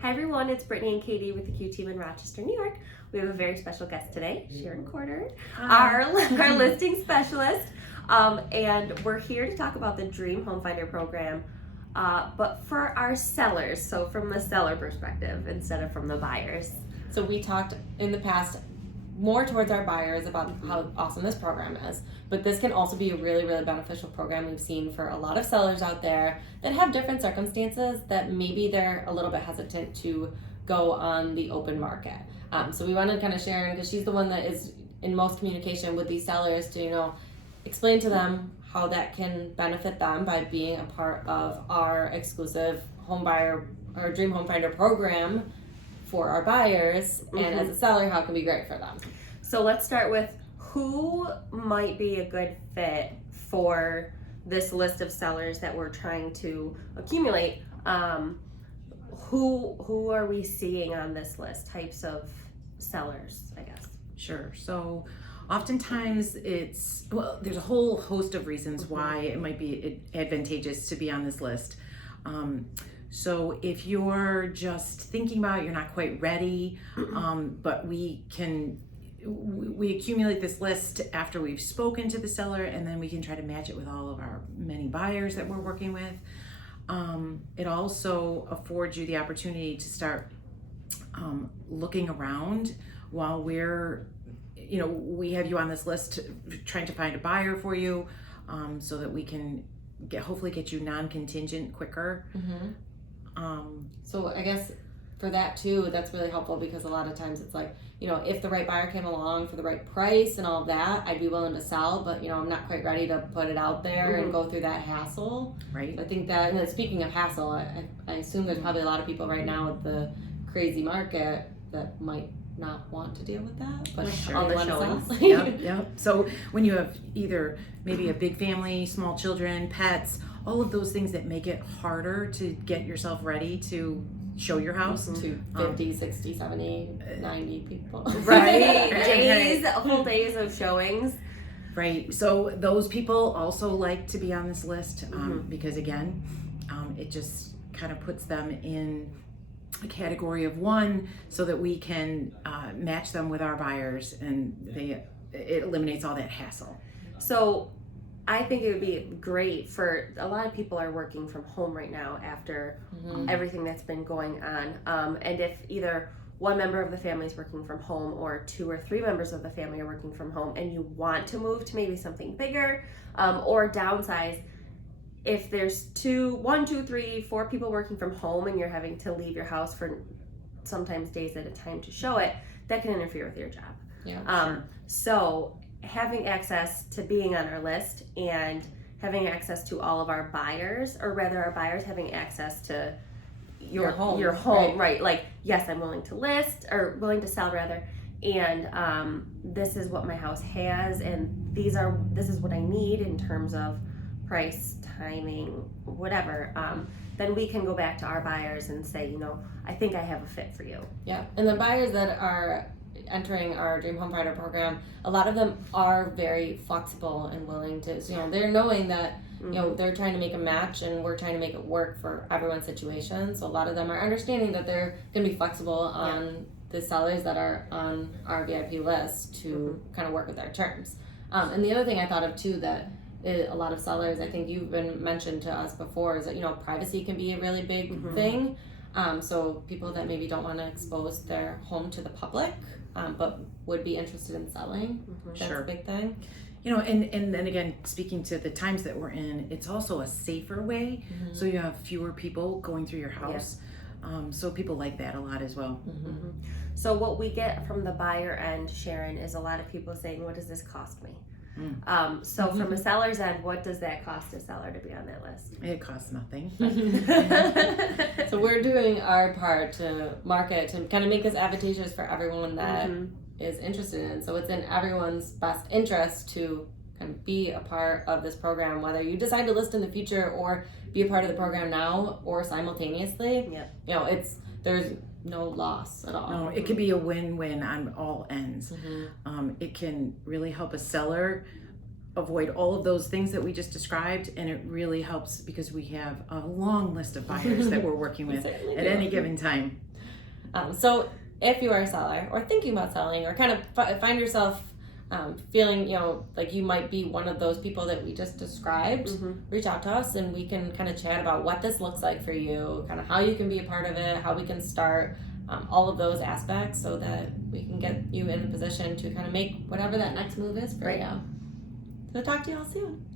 Hi everyone, it's Brittany and Katie with the Q team in Rochester, New York. We have a very special guest today, Sharon Quataert, our listing specialist. And we're here to talk about the Dream Home Finder program, but for our sellers, so from the seller perspective instead of from the buyers. So we talked in the past more towards our buyers about how awesome this program is, but this can also be a really, really beneficial program we've seen for a lot of sellers out there that have different circumstances that maybe they're a little bit hesitant to go on the open market. So we wanted to kind of Sharon, because she's the one that is in most communication with these sellers, to explain to them how that can benefit them by being a part of our exclusive home buyer or Dream Home Finder program for our buyers, and as a seller, how it can be great for them. So let's start with who might be a good fit for this list of sellers that we're trying to accumulate. Who are we seeing on this list? Types of sellers, I guess. Sure. So oftentimes there's a whole host of reasons why it might be advantageous to be on this list. So if you're just thinking about it, you're not quite ready, but we accumulate this list after we've spoken to the seller, and then we can try to match it with all of our many buyers that we're working with. It also affords you the opportunity to start looking around while we have you on this list, trying to find a buyer for you, so that we can hopefully get you non-contingent quicker. So I guess for that too, that's really helpful, because a lot of times it's like, if the right buyer came along for the right price and all that, I'd be willing to sell, but I'm not quite ready to put it out there and go through that hassle. Right. So I think that, and then speaking of hassle, I assume there's probably a lot of people right now with the crazy market that might not want to deal with that, but Sure. All the showings. Yep. So when you have either maybe a big family, small children, pets, all of those things that make it harder to get yourself ready to show your house to 50, 60, 70, 90 people. Right. Whole days of showings. Right. So those people also like to be on this list, because again, it just kind of puts them in a category of one, so that we can match them with our buyers, and it eliminates all that hassle. So I think it would be great for a lot of people are working from home right now after everything that's been going on. And if either one member of the family is working from home, or 2 or 3 members of the family are working from home, and you want to move to maybe something bigger, or downsize, if there's 1, 2, 3, 4 people working from home and you're having to leave your house for sometimes days at a time to show it, that can interfere with your job. Yeah, sure. So having access to being on our list and having access to all of our buyers, or rather our buyers having access to your home, right? Like, yes, I'm willing to list, or willing to sell rather, and this is what my house has, and this is what I need in terms of price, timing, whatever, then we can go back to our buyers and say, I think I have a fit for you. Yeah, and the buyers that are entering our Dream Home Finder program, a lot of them are very flexible and willing to, they're knowing that, they're trying to make a match, and we're trying to make it work for everyone's situation. So a lot of them are understanding that they're going to be flexible on the sellers that are on our VIP list to kind of work with their terms. And the other thing I thought of too, that a lot of sellers, I think you've been mentioned to us before, is that privacy can be a really big thing. So people that maybe don't want to expose their home to the public, but would be interested in selling, that's a big thing. And then again, speaking to the times that we're in, it's also a safer way. So you have fewer people going through your house. So people like that a lot as well. So what we get from the buyer end, Sharon, is a lot of people saying, what does this cost me? So from a seller's end, what does that cost a seller to be on that list? It costs nothing. So we're doing our part to market, to kind of make this advantageous for everyone that is interested in. So it's in everyone's best interest to kind of be a part of this program, whether you decide to list in the future or be a part of the program now or simultaneously. There's no loss at all. No, it could be a win-win on all ends. It can really help a seller avoid all of those things that we just described, and it really helps because we have a long list of buyers that we're working with at any given time. So if you are a seller or thinking about selling or kind of find yourself feeling, like you might be one of those people that we just described, reach out to us and we can kind of chat about what this looks like for you, kind of how you can be a part of it, how we can start, all of those aspects so that we can get you in the position to kind of make whatever that next move is for you. So talk to you all soon.